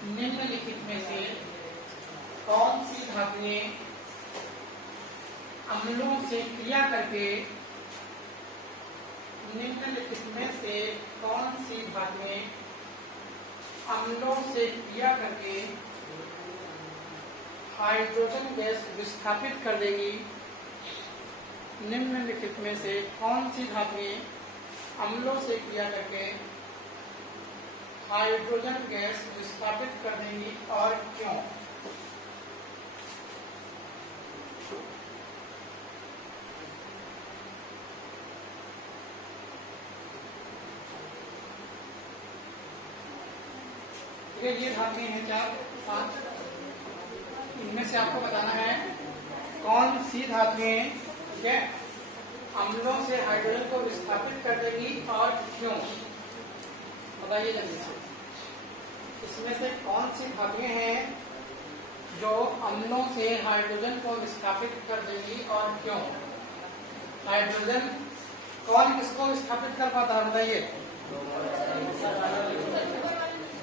निम्नलिखित में से कौन सी धातुएं अम्लों से क्रिया करके निम्नलिखित में से कौन सी धातुएं अम्लों से क्रिया करके हाइड्रोजन गैस विस्थापित कर देगी। निम्नलिखित में से कौन सी धातुएं अम्लों से क्रिया करके हाइड्रोजन गैस विस्थापित कर देंगी और क्यों? ये धातुएं हैं 4 5, इनमें से आपको बताना है कौन सी धातुएं ठीक है अम्लों से हाइड्रोजन को विस्थापित कर देगी और क्यों, बताइए जल्दी से। इसमें से कौन सी धातुएं हैं जो अम्लों से हाइड्रोजन को विस्थापित कर देगी और क्यों? हाइड्रोजन कौन किसको विस्थापित कर पाता है बताइए?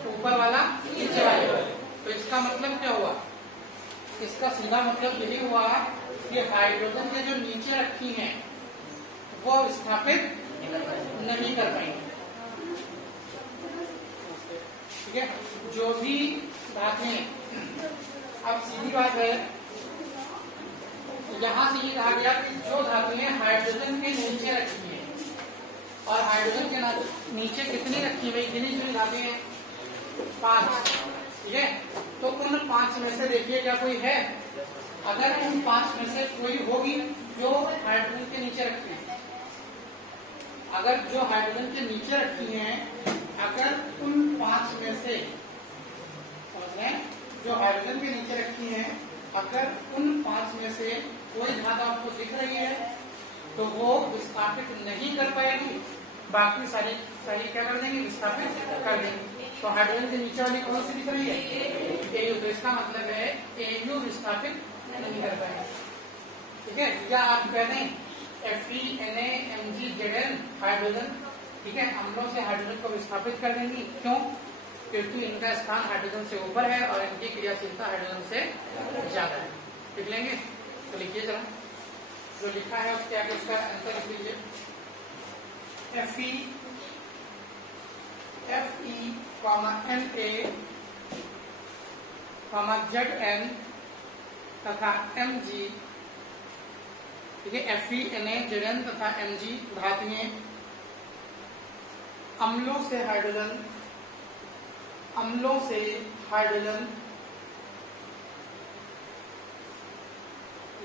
ऊपर वाला नीचे वाले। तो इसका मतलब क्या हुआ? इसका सीधा मतलब यही हुआ कि हाइड्रोजन के जो नीचे रखी हैं वो विस्थापित नहीं कर पाएंगे। ठीक है, जो भी धातुएं, अब सीधी बात है, यहां से ये कहा गया कि जो धातुएं हाइड्रोजन के नीचे रखी हैं और हाइड्रोजन के नीचे कितनी रखी है, गिनी चुनी धातुएं 5। ठीक है, तो उन 5 में से देखिए क्या कोई है? अगर उन 5 में से कोई होगी जो हाइड्रोजन के नीचे रखी है, अगर जो हाइड्रोजन के नीचे रखी हैं, अगर उन 5 में से समझ रहे हैं, जो हाइड्रोजन के नीचे रखी हैं, अगर उन 5 में से कोई धातु आपको दिख रही है तो वो विस्थापित नहीं कर पाएगी, बाकी सारी क्या कर देंगे? विस्थापित कर देंगे। तो हाइड्रोजन के नीचे वाली कौन सी दिख रही है? AU। तो इसका मतलब है AU विस्थापित नहीं कर पाएंगे। ठीक है, या आप कह दें FeNaMgZn हाइड्रोजन, ठीक है, अम्लों से हाइड्रोजन को विस्थापित कर देंगी। क्यों? क्योंकि इनका स्थान हाइड्रोजन से ऊपर है और इनकी क्रियाशीलता हाइड्रोजन से ज्यादा है। लिख लेंगे? तो लिखिए जरा, जो लिखा है उसके आगे इसका आंसर लिख लीजिए। Fe Na Zn तथा Mg, ठीक है, FeNaZn तथा Mg धातुएं अम्लों से हाइड्रोजन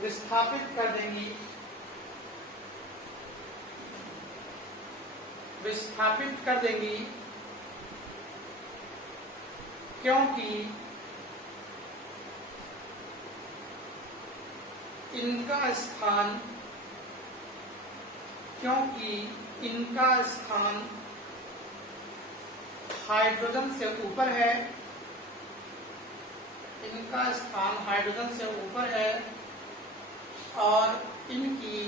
विस्थापित कर देंगी, क्योंकि इनका स्थान हाइड्रोजन से ऊपर है, और इनकी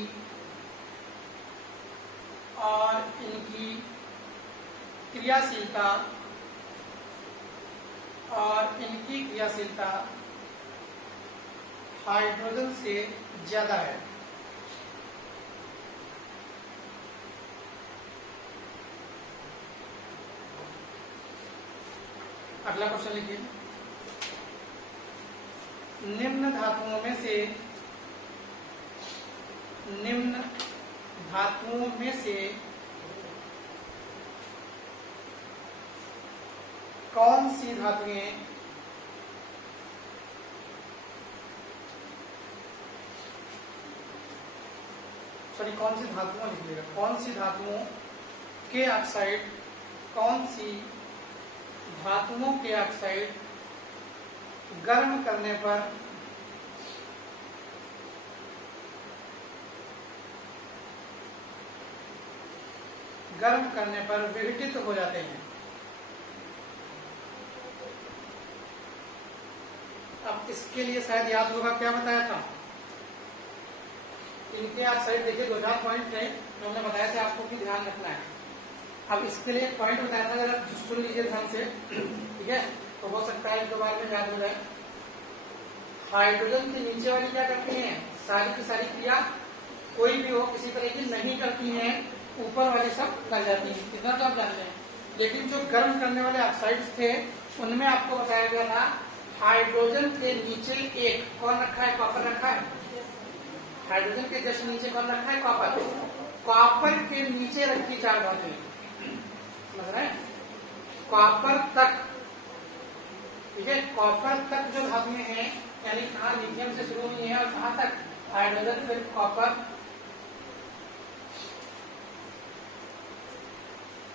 क्रियाशीलता हाइड्रोजन से ज्यादा है। अगला क्वेश्चन लिखिए। निम्न धातुओं में से कौन सी धातुएं कौन सी धातुओं के ऑक्साइड गर्म करने पर विघटित हो जाते हैं। अब इसके लिए शायद याद होगा क्या बताया था? इनके ऑक्साइड देखिए 2-4 पॉइंट थे तो हमने बताया था आपको कि ध्यान रखना है। अब इसके लिए एक पॉइंट बताया था, जरा सुन लीजिए ध्यान से। ठीक है, तो हो सकता है 2 बार में याद हो जाए। हाइड्रोजन के नीचे वाली क्या करती हैं, सारी की सारी क्रिया कोई भी हो किसी तरह की नहीं करती हैं, ऊपर वाले सब कर जाती हैं, इतना तो आप जानते हैं। लेकिन जो गर्म करने वाले ऑक्साइड्स थे उनमें आपको बताया गया था हाइड्रोजन के नीचे एक कौन रखा है, कॉपर रखा है। हाइड्रोजन के जस्ट नीचे कौन रखा है, कॉपर। कॉपर के नीचे रखी 4 धातुएं, समझ रहे हैं, कॉपर तक, ठीक है, कॉपर तक जो धातुएं हैं, यानी कहाँ लिथियम से शुरू हुई है और कहाँ तक, हाइड्रोजन फिर कॉपर,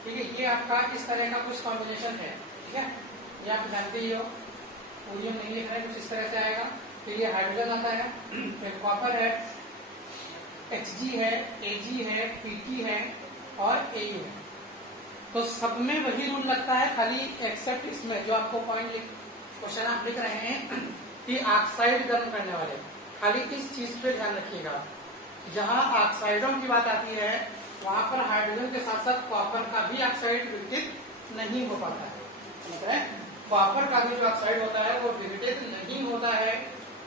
ठीक है। ये आपका इस तरह का कुछ कॉम्बिनेशन है, ठीक है, ये आप जानते ही हो, पूरी नहीं लिख रहे, कुछ इस तरह से आएगा। फिर ये हाइड्रोजन आता है, फिर कॉपर है, Hg है, Ag है, Pg है और Au है। तो सब में वही रूल लगता है, खाली एक्सेप्ट इसमें जो आपको पॉइंट क्वेश्चन आप लिख रहे हैं कि ऑक्साइड गर्म करने वाले, खाली इस चीज पे ध्यान रखिएगा। जहां ऑक्साइडों की बात आती है वहां पर हाइड्रोजन के साथ साथ कॉपर का भी ऑक्साइड विघटित नहीं हो पाता है, समझ रहे हैं। कॉपर का भी जो ऑक्साइड होता है वो विघटित नहीं होता है,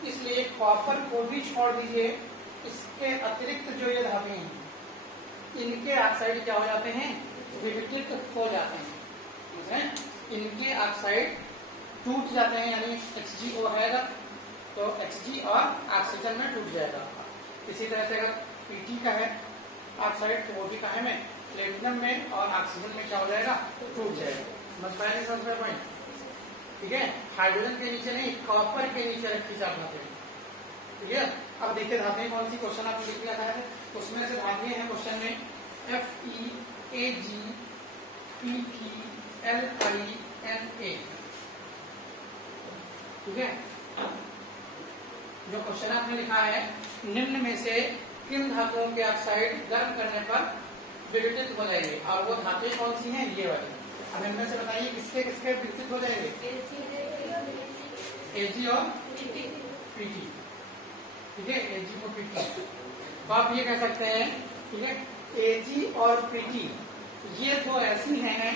इसलिए कॉपर को भी छोड़ दीजिए। इसके अतिरिक्त जो ये धातुएं हैं इनके ऑक्साइड क्या हो जाते हैं, विघटित हो जाते हैं, ठीक है, इनके ऑक्साइड टूट जाते हैं, यानी HgO रहेगा तो Hg और ऑक्सीजन में टूट जाएगा। इसी तरह से अगर Pt का है ऑक्साइड तो वो भी कहे में, प्लेटिनम में और ऑक्सीजन में क्या हो जाएगा, टूट जाएगा। समझ पाए नहीं, समझ पाए पॉइंट, ठीक है। हाइड्रोजन के नीचे नहीं, कॉपर के नीचे रखी 4 धातुएं, ठीक है। अब देखिए धातुएं कौन सी, क्वेश्चन आपने लिख लिया था, उसमें से धातुएं हैं क्वेश्चन में FeAgPtLiNa, ठीक है। जो क्वेश्चन आपने लिखा है, निम्न में से किन धातुओं के ऑक्साइड गर्म करने पर विघटित हो जाएंगे, और वो धातुएं कौन सी हैं, ये वाली। अब इनमें से बताइए किसके किसके विघटित हो जाएंगे, Ag और Pt, ठीक है, Ag और Pt। तो आप ये कह सकते हैं, ठीक है, Ag और Pt ये तो ऐसी हैं,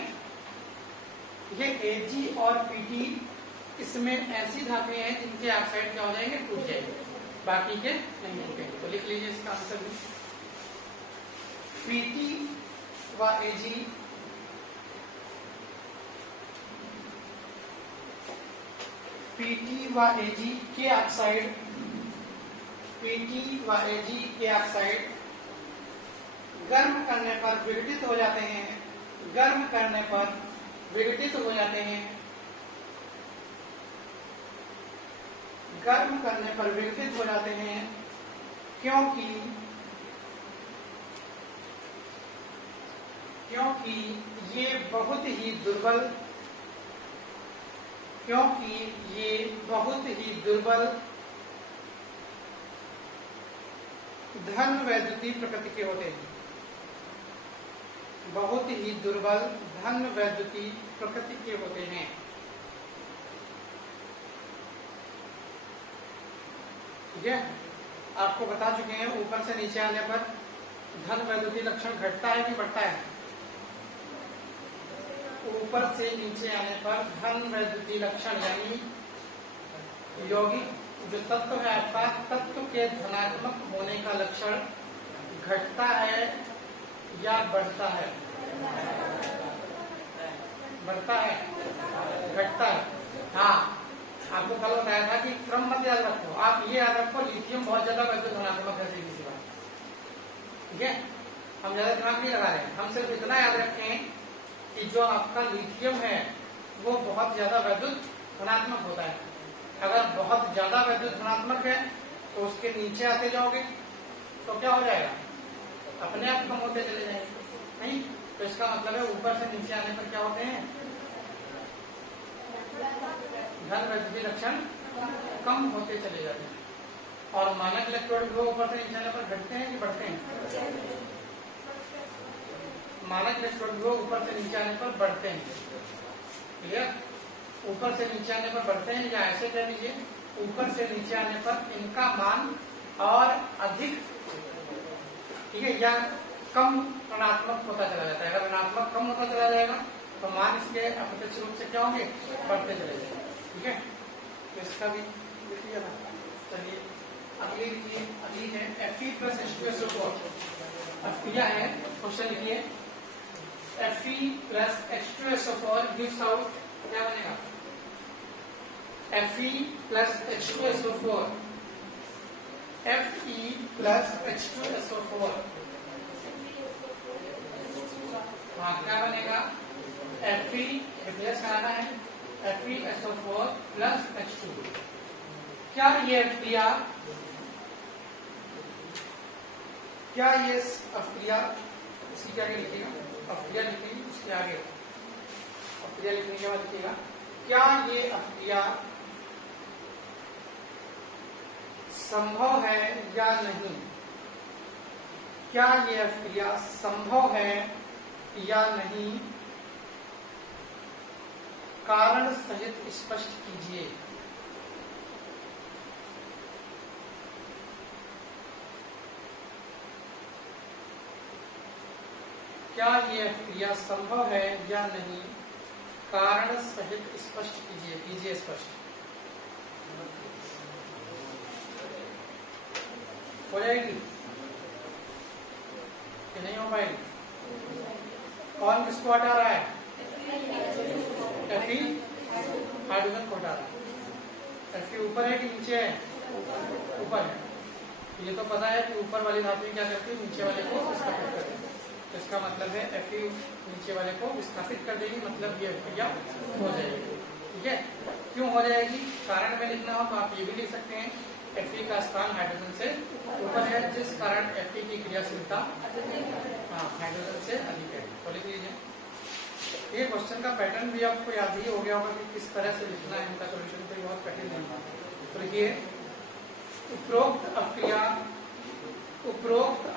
ठीक है, Ag और Pt इसमें ऐसी धातुएं हैं जिनके ऑक्साइड क्या हो जाएंगे, टूट जाएंगे, बाकी के नहीं टूटेंगे। तो लिख लीजिए इसका आंसर भी, Pt व Ag Pt व Ag के ऑक्साइड, Pt व Ag के ऑक्साइड गर्म करने पर विघटित हो जाते हैं, गर्म करने पर विघटित हो जाते हैं, गर्म करने पर विघटित हो जाते हैं, क्योंकि ये बहुत ही दुर्बल, क्योंकि ये बहुत ही दुर्बल धन वैद्युतीय प्रकृति के होते हैं, बहुत ही दुर्बल धन वैद्युतीय प्रकृति के होते हैं। ठीक है, आपको बता चुके हैं ऊपर से नीचे आने पर धन वैद्युतीय लक्षण घटता है कि बढ़ता है, ऊपर से नीचे आने पर धन वैद्युतीय लक्षण यानी यौगिक जो तत्व है आपका, तत्व के धनात्मक होने का लक्षण घटता है या बढ़ता है, बढ़ता है, घटता है। हाँ, आपको कल बताया था कि क्रम मत याद रखो, आप ये याद रखो लिथियम बहुत ज्यादा वैद्युत धनात्मक है, सीधी सी बात, ठीक है। हम ज्यादा दिमाग नहीं लगा रहे, हम सिर्फ इतना याद रखें कि जो आपका लिथियम है वो बहुत ज्यादा वैद्युत धनात्मक होता है। अगर बहुत ज्यादा वैद्युत धनात्मक है तो उसके नीचे आते जाओगे तो क्या हो जाएगा, अपने आप कम होते चले जाएंगे, नहीं तो इसका मतलब है ऊपर से नीचे आने पर क्या होते हैं, धन वैद्युतीय लक्षण कम होते चले जाते हैं। और मानक इलेक्ट्रोड ग्रुप ऊपर से नीचे आने पर घटते हैं कि बढ़ते हैं, मानक इलेक्ट्रोड ग्रुप ऊपर से नीचे आने पर बढ़ते हैं, क्लियर। ऊपर से नीचे आने पर बढ़ते हैं, या ऐसे कह लीजिए ऊपर से नीचे आने पर इनका मान और अधिक, ठीक है, या कम ऋणात्मक होता चला जाता है। अगर ऋणात्मक कम होता चला जाएगा तो मान इसके अप्रत्यक्ष रूप से क्या होंगे, बढ़ते चले जाएंगे। ठीक है, तो इसका भी लिखिए ना। चलिए अगली लिखिए, अगली है Fe प्लस H2SO4। अब क्या है क्वेश्चन, लिखिए Fe plus H2SO4 gives out, क्या बनेगा, Fe plus H2SO4, Fe plus H2SO4, हाँ क्या बनेगा, Fe रिप्लेस कराना है, FeSO4 प्लस H2। क्या ये अभिक्रिया, क्या ये अभिक्रिया, इसकी क्या लिखिएगा, अभिक्रिया लिखेंगे, उसके आगे अभिक्रिया लिखने के बाद लिखिएगा, क्या ये अभिक्रिया संभव है या नहीं, क्या ये अभिक्रिया संभव है या नहीं, कारण सहित स्पष्ट कीजिए। क्या यह क्रिया संभव है या नहीं, कारण सहित स्पष्ट कीजिए, कीजिए स्पष्ट। हो जाएगी कि नहीं हो पाएगी? कौन किसको हटा रहा है? Fe हाइड्रोजन को हटा रहा है। Fe ऊपर है कि नीचे है? ऊपर है। ये तो पता है कि ऊपर वाली धातु क्या करती है, नीचे वाले को विस्थापित कर देती है। तो इसका मतलब है Fe नीचे वाले को विस्थापित कर देगी, मतलब ये क्रिया हो जाएगी। ठीक है, क्यों हो जाएगी, कारण में लिखना हो तो आप ये भी लिख सकते हैं, Fe का स्थान हाइड्रोजन से ऊपर है, जिस कारण Fe की क्रियाशीलता हाइड्रोजन से अधिक है। तो लिख लीजिए। ये क्वेश्चन का पैटर्न भी आपको याद ही हो गया होगा कि किस तरह से लिखना है, इनका सोल्यूशन कोई बहुत कठिन नहीं था। तो लिखिए, उपरोक्त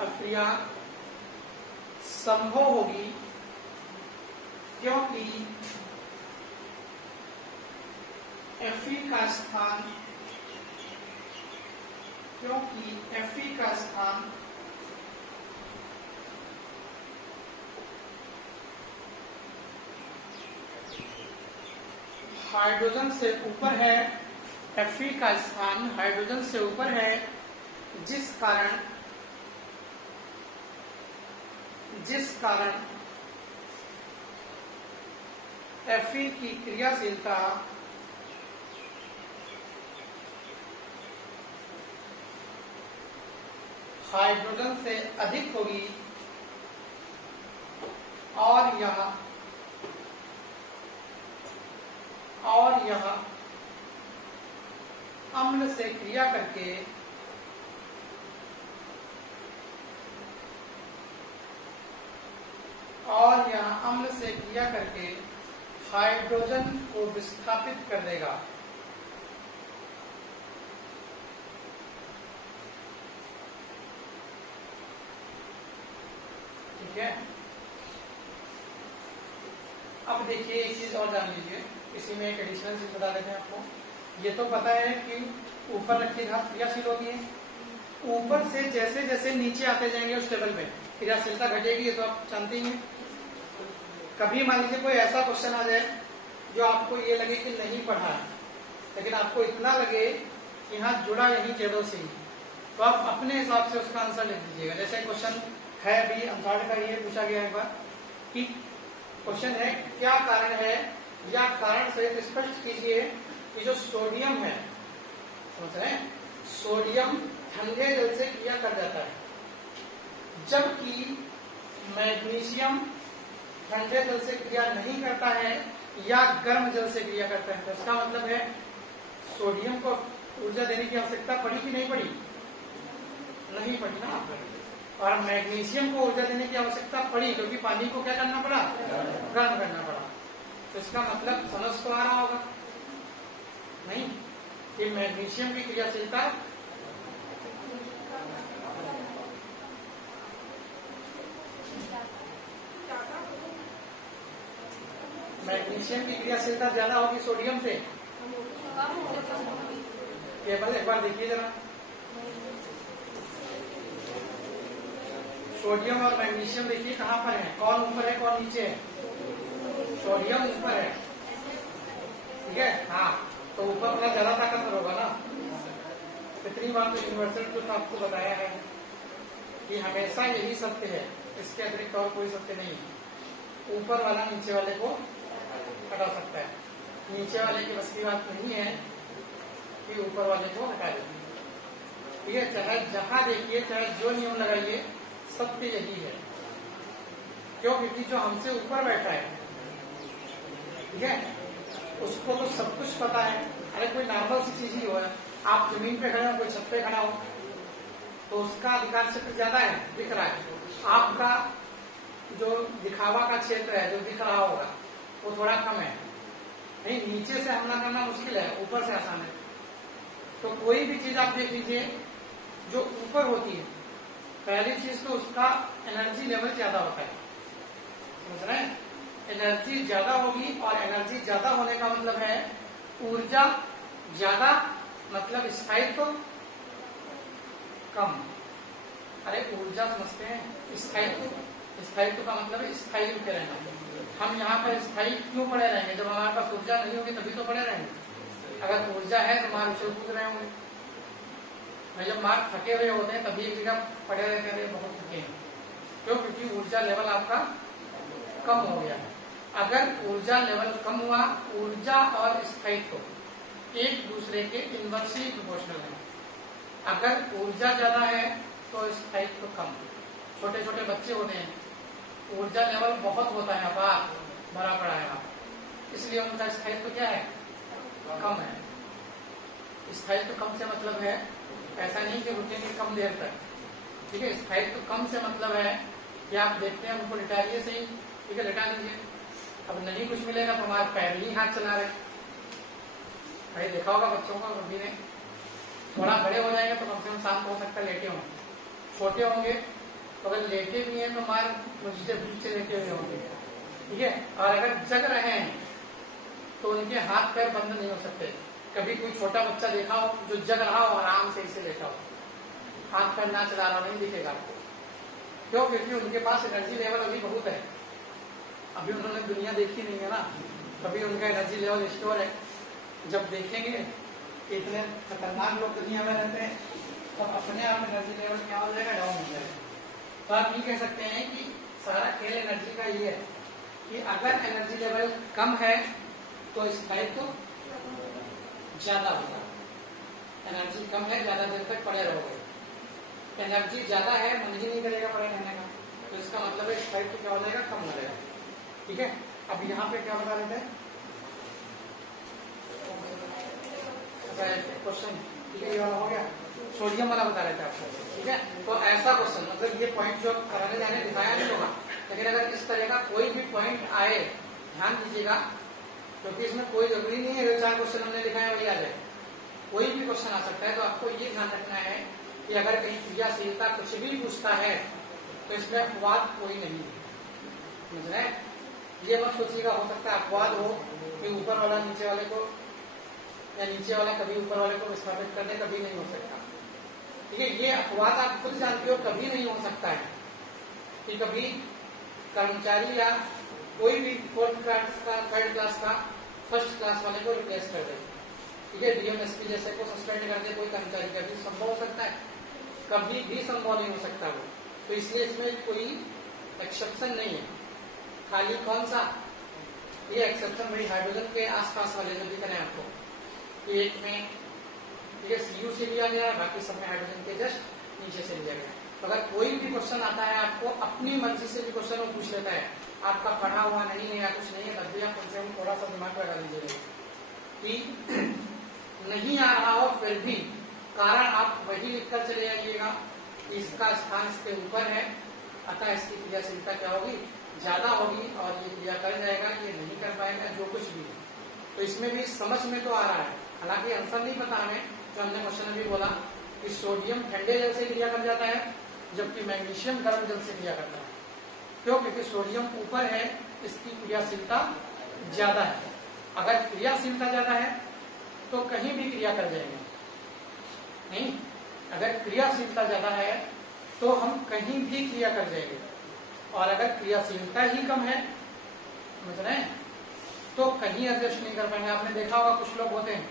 अक्रिया संभव होगी क्योंकि Fe का स्थान हाइड्रोजन से ऊपर है, Fe का स्थान हाइड्रोजन से ऊपर है, जिस कारण Fe की क्रियाशीलता हाइड्रोजन से अधिक होगी और यह अम्ल से क्रिया करके हाइड्रोजन को विस्थापित कर देगा। ठीक है, अब देखिए एक चीज और जान लीजिए, इसी में एक एडिशनल चीज बता देते हैं आपको। ये तो पता है कि ऊपर रखी घात क्रियाशील होती है, ऊपर से जैसे जैसे नीचे आते जाएंगे उस टेबल में क्रियाशीलता घटेगी, ये तो आप जानते ही हैं। कभी मान लीजिए कोई ऐसा क्वेश्चन आ जाए जो आपको ये लगे कि नहीं पढ़ा है, लेकिन आपको इतना लगे कि यहाँ जुड़ा यही टेबल से ही, तो आप अपने हिसाब से उसका आंसर लिख दीजिएगा। जैसे क्वेश्चन है भी अंसार का, ये पूछा गया है बार कि क्वेश्चन है क्या कारण है या कारण से स्पष्ट कीजिए कि जो सोडियम है, समझ रहे हैं, सोडियम ठंडे जल से क्रिया कर जाता है, जबकि मैग्नीशियम ठंडे जल से क्रिया नहीं करता है या गर्म जल से क्रिया करता है। तो इसका मतलब है सोडियम को ऊर्जा देने की आवश्यकता पड़ी कि नहीं पड़ी? नहीं पड़ी ना। और मैग्नीशियम को ऊर्जा देने की आवश्यकता पड़ी, क्योंकि पानी को क्या करना पड़ा? गर्म करना पड़ा। तो इसका मतलब समझ तो आ रहा होगा नहीं कि मैग्नीशियम की क्रियाशीलता ज्यादा होगी सोडियम से। टेबल एक बार देखिए जरा, सोडियम और मैग्नीशियम देखिए कहाँ पर है, कौन ऊपर है कौन नीचे है। सोडियम ऊपर है, ठीक है, हाँ, तो ऊपर वाला ज्यादा ताकतवर होगा ना। इतनी बात तो यूनिवर्सल ट्रुथ आपको बताया है कि हमेशा यही सत्य है, इसके अतिरिक्त और कोई सत्य नहीं है। ऊपर वाला नीचे वाले को हटा सकता है, नीचे वाले की बस की बात नहीं है कि ऊपर वाले को हटा दे, ठीक है। चाहे जहां देखिए, चाहे जो नियम लगाइए, सत्य यही है। क्यों? क्योंकि जो हमसे ऊपर बैठा है, ठीक है, उसको तो सब कुछ पता है। अरे कोई नॉर्मल सी चीज ही हो, आप जमीन पे खड़े हो, कोई छत पे खड़ा हो, तो उसका अधिकार क्षेत्र ज्यादा है, दिख रहा है। आपका जो दिखावा का क्षेत्र है, जो दिख रहा होगा, वो थोड़ा कम है। नहीं, नीचे से हमला करना मुश्किल है, ऊपर से आसान है। तो कोई भी चीज आप देख लीजिए जो ऊपर होती है, पहली चीज तो उसका एनर्जी लेवल ज्यादा होता है, समझ रहे हैं? एनर्जी ज्यादा होगी, और एनर्जी ज्यादा होने का मतलब है ऊर्जा ज्यादा, मतलब स्थायित्व कम। अरे ऊर्जा समझते हैं, स्थायित्व का मतलब है स्थायी रूप रहना। हम यहाँ पर स्थायी क्यों पड़े रहेंगे? जब हमारे पास ऊर्जा नहीं होगी तभी तो पड़े रहेंगे। अगर ऊर्जा है तो मार उछल कूद रहे होंगे। जब मार थके हुए होते हैं तभी एक जगह पड़े रहते हैं, बहुत थके हैं। क्यों? क्योंकि ऊर्जा लेवल आपका कम हो गया है। अगर ऊर्जा लेवल कम हुआ, ऊर्जा और स्थायित्व एक दूसरे के इनवर्सली प्रोपोर्शनल है। अगर ऊर्जा ज्यादा है तो स्थायित्व कम। छोटे छोटे बच्चे होते हैं, ऊर्जा लेवल बहुत होता है, अपार भरा पड़ा है, इसलिए उनका स्थायित्व क्या है? कम है। स्थायित्व कम से मतलब है ऐसा नहीं कि रुकेंगे कम देर तक, ठीक है। स्थायित्व कम से मतलब है कि आप देखते हैं उनको लिटाइए सही, ठीक है, लिटा लीजिए। अब नहीं कुछ मिलेगा तो हमारे पैर ही हाथ चला रहे। भाई देखा होगा बच्चों को, कभी ने थोड़ा बड़े हो जाएंगे तो कम से कम शांत हो सकता है, लेटे होंगे। छोटे होंगे तो अगर लेटे भी हैं तो मार मुझसे पीछे लेटे हुए होंगे, ठीक है। और अगर जग रहे हैं तो उनके हाथ पैर बंद नहीं हो सकते। कभी कोई छोटा बच्चा देखा हो जो जग रहा हो, आराम से इसे लेटा हो, हाथ पैर ना चला रहा, नहीं दिखेगा आपको। क्यों? क्योंकि उनके पास एनर्जी लेवल अभी बहुत है, अभी उन्होंने दुनिया देखी नहीं है ना, अभी उनका एनर्जी लेवल स्टोर है। जब देखेंगे इतने खतरनाक लोग दुनिया में रहते हैं, तो अपने आप एनर्जी लेवल क्या हो जाएगा? डाउन हो जाएगा। तो आप ये कह सकते हैं कि सारा खेल एनर्जी का ये है कि अगर एनर्जी लेवल कम है तो स्थायित्व ज्यादा होगा। एनर्जी कम है, ज्यादा देर तक पड़े रहोगे। एनर्जी ज्यादा है, मन ही नहीं करेगा पड़े रहने का, तो इसका मतलब है स्थायित्व क्या हो जाएगा? कम हो जाएगा, ठीक है। अब यहाँ पे क्या बता रहे थे? क्वेश्चन, ठीक है, ये वाला हो गया, सोडियम वाला बता रहे थे आपको, ठीक है। तो ऐसा क्वेश्चन, मतलब ये पॉइंट जो कराने जाने दिखाया नहीं होगा, लेकिन अगर इस तरह का कोई भी पॉइंट आए, ध्यान दीजिएगा, क्योंकि इसमें कोई जरूरी नहीं है जो 4 क्वेश्चन हमने लिखाया वही आ जाए। कोई भी क्वेश्चन आ सकता है। तो आपको ये ध्यान रखना है कि अगर कहीं क्रियाशीलता कुछ भी पूछता है तो इसमें अपवाद कोई नहीं है, समझ रहे हैं? ये मत सोचिएगा हो सकता है अपवाद हो कि ऊपर वाला नीचे वाले को, या नीचे वाला कभी ऊपर वाले को विस्थापित करने, कभी नहीं हो सकता, ठीक है। ये अपवाद आप खुद जानते हो, कभी नहीं हो सकता है कि कभी कर्मचारी या कोई भी 4th क्लास का, 3rd क्लास का 1st क्लास वाले को रिप्लेस कर दे, ठीक है। डीएम एसपी जैसे को सस्पेंड कर दे कोई कर्मचारी का, भी संभव हो सकता है? कभी भी संभव नहीं हो सकता वो। तो इसलिए इसमें कोई एक्सेप्शन नहीं है। खाली कौन सा ये एक्सेप्शन, भाई हाइड्रोजन के आसपास वाले जो दिख रहे हैं आपको, एक में ठीक है सीयू से लिया गया, बाकी सब में हाइड्रोजन के जस्ट नीचे से लिया गया। तो अगर कोई भी क्वेश्चन आता है आपको, अपनी मर्जी से भी क्वेश्चन वो पूछ लेता है, आपका पढ़ा हुआ नहीं है या कुछ नहीं है, तब भी आप उनसे थोड़ा सा दिमाग लगा लीजिएगा कि नहीं आ रहा हो, फिर भी कारण आप वही लिखकर चले जाइएगा, इसका स्थान इसके ऊपर है, अतः इसकी क्रियाशीलता क्या होगी? ज्यादा होगी, और ये क्रिया कर जाएगा, ये नहीं कर पाएगा, जो कुछ भी। तो इसमें भी समझ में तो आ रहा है, हालांकि आंसर नहीं पता हमें। जो हमने क्वेश्चन अभी बोला कि सोडियम ठंडे जल से क्रिया कर जाता है, जबकि मैग्नीशियम गर्म जल से क्रिया करता है। क्यों? क्योंकि सोडियम ऊपर है, इसकी क्रियाशीलता ज्यादा है। अगर क्रियाशीलता ज्यादा है तो कहीं भी क्रिया कर जाएंगे, नहीं। अगर क्रियाशीलता ज्यादा है तो हम कहीं भी क्रिया कर जाएंगे, और अगर क्रियाशीलता ही कम है, समझ रहे हैं, तो कहीं एडजस्ट नहीं कर पाएंगे। आपने देखा होगा कुछ लोग होते हैं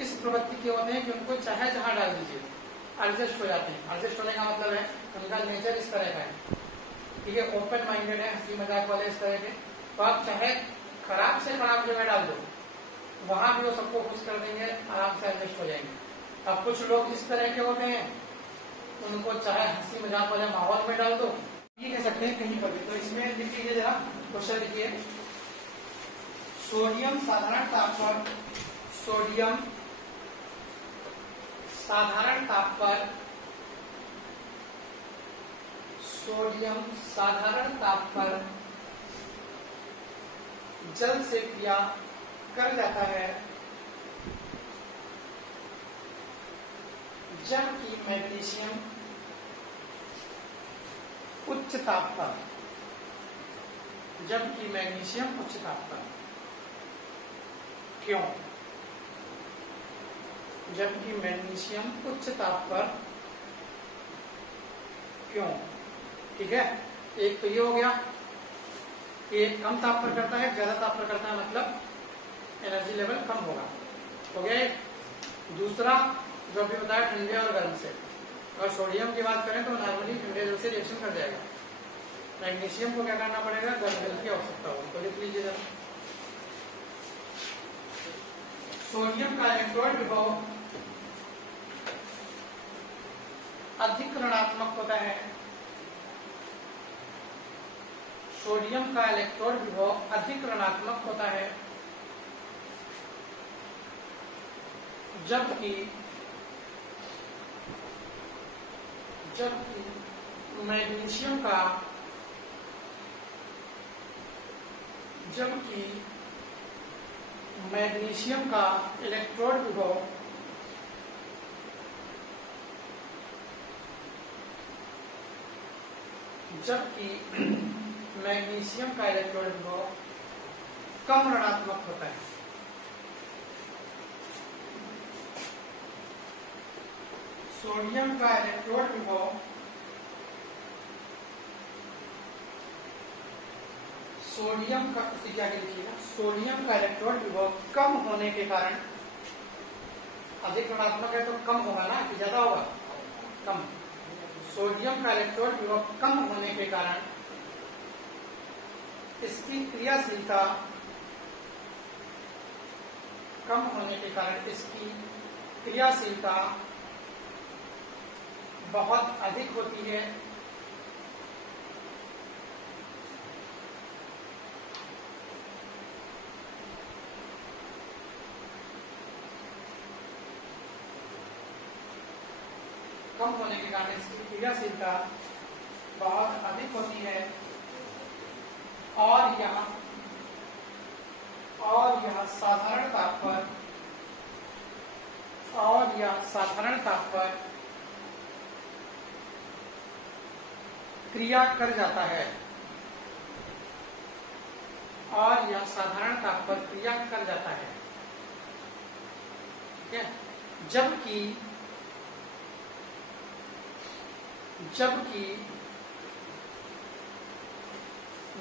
इस प्रवृत्ति के होते हैं कि उनको चाहे जहां डाल दीजिए एडजस्ट हो जाते हैं। एडजस्ट होने का मतलब है उनका नेचर इस तरह का है, ठीक है, ओपन माइंडेड है, हंसी मजाक वाले इस तरह के। तो आप चाहे खराब से खराब जगह डाल दो, वहां भी वो सबको खुश कर देंगे, आराम से एडजस्ट हो जाएंगे। अब कुछ लोग इस तरह के होते हैं, उनको चाहे हंसी मजाक वाले माहौल में डाल दो, ये कह सकते हैं कहीं पर भी। तो इसमें लिख लीजिए जरा, क्वेश्चन लिखिए, सोडियम साधारण ताप पर, सोडियम साधारण ताप पर, सोडियम साधारण ताप पर जल से क्रिया कर जाता है, जबकि मैग्नीशियम उच्च ताप पर, जबकि मैग्नीशियम उच्च ताप पर। क्यों? जबकि मैग्नीशियम उच्च ताप पर क्यों? ठीक है, एक तो ये हो गया, एक कम ताप पर करता है, ज्यादा ताप पर करता है, मतलब एनर्जी लेवल कम होगा, हो गया। दूसरा जो अभी बताया ठंडे और गर्म से, अगर सोडियम की बात करें तो नॉर्मली ठंडे जल से रिएक्शन कर जाएगा। मैग्नीशियम को क्या करना पड़ेगा, गर्म जल की आवश्यकता होगी। तो लिख लीजिए जरा, सोडियम का इलेक्ट्रोड विभव अधिक ऋणात्मक होता है, सोडियम का इलेक्ट्रोड विभव अधिक ऋणात्मक होता है, जबकि मैग्नीशियम का, जबकि मैग्नीशियम का इलेक्ट्रोड विभव मैग्नीशियम का इलेक्ट्रोड विभव कम ऋणात्मक होता है। सोडियम का इलेक्ट्रोड विभव, सोडियम का क्या लिखिएगा, सोडियम का इलेक्ट्रोड विभव कम होने के कारण, अधिक ऋणात्मक है तो कम होगा ना कि ज्यादा होगा, कम। सोडियम का इलेक्ट्रोड विभव कम होने के कारण इसकी क्रियाशीलता, कम होने के कारण इसकी क्रियाशीलता बहुत अधिक होती है, कम होने के कारण इसकी क्रियाशीलता बहुत अधिक होती है, और यह साधारण ताप पर, और यह साधारण ताप पर क्रिया कर जाता है, और यह साधारण ताप पर क्रिया कर जाता है, ठीक है। जबकि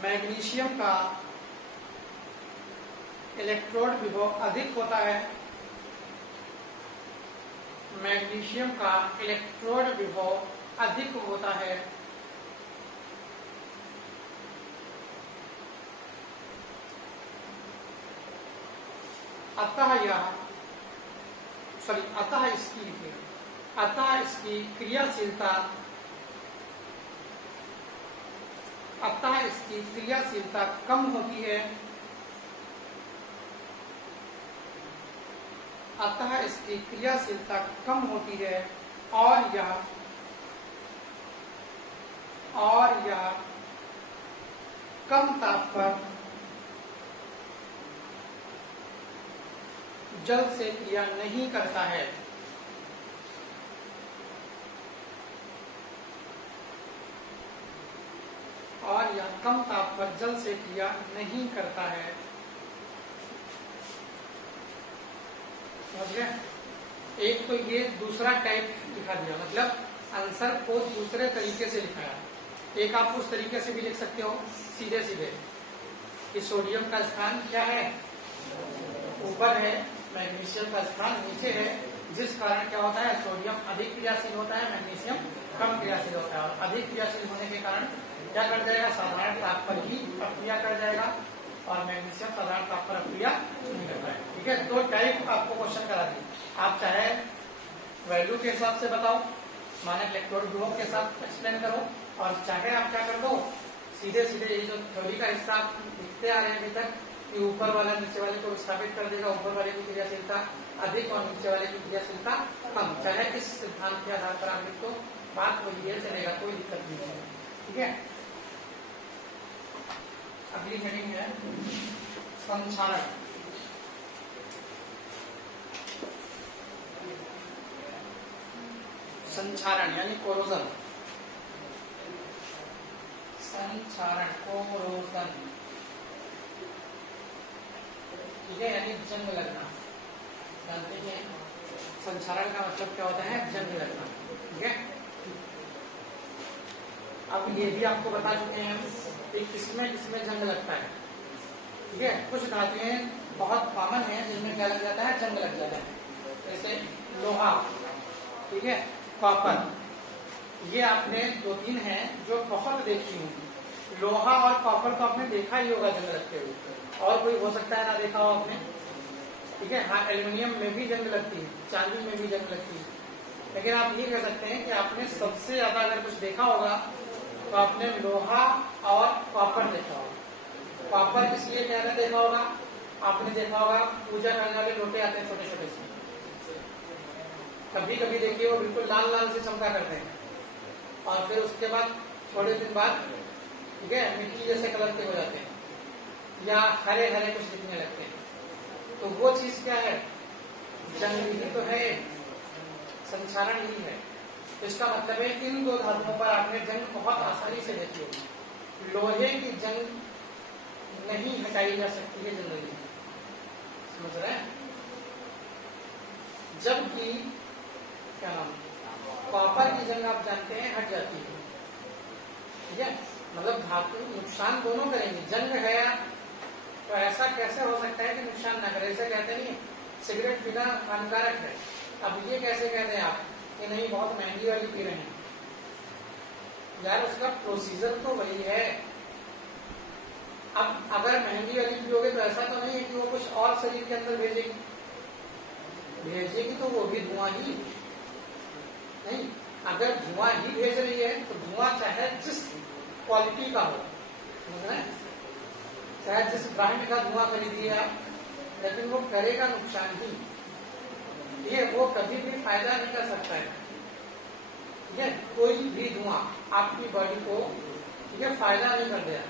मैग्नीशियम का इलेक्ट्रोड विभव अधिक होता है, मैग्नीशियम का इलेक्ट्रोड विभव अधिक होता है, अतः इसकी क्रियाशीलता, अतः इसकी क्रियाशीलता कम होती है, अतः इसकी क्रियाशीलता कम होती है, और यह कम ताप पर जल से क्रिया नहीं करता है। और यह कम ताप पर जल से क्रिया नहीं करता है, समझ गए। एक तो ये दूसरा टाइप दिखा दिया, मतलब आंसर को दूसरे तरीके से लिखाया। एक आप उस तरीके से भी लिख सकते हो सीधे सीधे कि सोडियम का स्थान क्या है, ऊपर है, मैग्नीशियम का स्थान नीचे है, जिस कारण क्या होता है, सोडियम अधिक क्रियाशील होता है, मैग्नीशियम कम क्रियाशील होता है। और अधिक क्रियाशील होने के कारण क्या कर जाएगा, साधारण ताप पर ही प्रक्रिया कर जाएगा, और मैग्नीशियम साधारण ताप पर प्रक्रिया नहीं करता है। ठीक है, दो टाइप आपको क्वेश्चन करा दी, आप चाहे वैल्यू के हिसाब से बताओ, मानक इलेक्ट्रोड ध्रुवों के साथ एक्सप्लेन करो, और चाहे आप क्या कर दो, सीधे सीधे ये जो थ्योरी का हिस्सा आप लिखते आ रहे हैं अभी तक कि ऊपर वाला नीचे वाले को विस्थापित कर देगा, ऊपर वाले की क्रियाशीलता अधिक और नीचे वाले की क्रियाशीलता कम, चाहे इस सिद्धांत के आधार पर आप लिख तो बात वही है, चलेगा, कोई दिक्कत नहीं है। ठीक है, अगली हेडिंग है संक्षारण। संक्षारण यानी कोरोजन, संक्षारण कोरोजन, ठीक है, यानी जंग लगना। जानते हैं संक्षारण का मतलब क्या होता है, जंग लगना। ठीक है, अब ये भी आपको बता चुके हैं कि किसमें किसमें जंग लगता है। ठीक है, कुछ धातुएं बहुत कॉमन है जिनमें क्या लग जाता है, जंग लग जाता है, जैसे लोहा, ठीक है, कॉपर, ये आपने दो तीन हैं जो बहुत देखी होंगी। लोहा और कॉपर तो आपने देखा ही होगा जंग लगते हुए, और कोई हो सकता है ना देखा हो आपने। ठीक है, हाँ, एल्यूमिनियम में भी जंग लगती है, चांदी में भी जंग लगती है, लेकिन आप ये कह सकते हैं कि आपने सबसे ज्यादा अगर कुछ देखा होगा तो आपने लोहा और कॉपर देखा होगा। कॉपर इसलिए कहना देखा होगा, आपने देखा होगा पूजा करने वाले लोटे आते हैं छोटे छोटे से, कभी कभी देखिए वो बिल्कुल लाल लाल से चमका करते हैं, और फिर उसके बाद थोड़े दिन बाद, ठीक है, मिट्टी जैसे कलर के हो जाते हैं, या हरे हरे कुछ दिखने लगते हैं। तो वो चीज क्या है, जंग ही तो है, संक्षारण ही है। तो इसका मतलब है इन दो धातुओं पर आपने जंग बहुत आसानी से देखी होगी। लोहे की जंग नहीं हटाई जा सकती है जनरली, समझ रहे हैं, जबकि क्या नाम, कॉपर की जंग आप जानते हैं हट जाती है। ठीक है, मतलब धातु नुकसान दोनों करेंगे, जंग है तो ऐसा कैसे हो सकता है कि नुकसान ना करे। ऐसे कहते नहीं सिगरेट पीना हानिकारक है, अब ये कैसे कहते हैं आप कि नहीं बहुत महंगी वाली पी रहे हैं, यार उसका प्रोसीजर तो वही है। अब अगर महंगी वाली पियोगे तो ऐसा तो नहीं है कि वो कुछ और शरीर के अंदर भेजेगी तो वो भी धुआं ही नहीं। अगर धुआं ही भेज रही है तो धुआं चाहे जिस क्वालिटी का हो, समझ रहे हैं, चाहे जिस ब्रांड का धुआं खरीदिए आप, लेकिन वो करेगा नुकसान ही, ये वो कभी भी फायदा नहीं कर सकता है। ठीक है, कोई भी धुआं आपकी बॉडी को, ठीक है, फायदा नहीं कर देगा।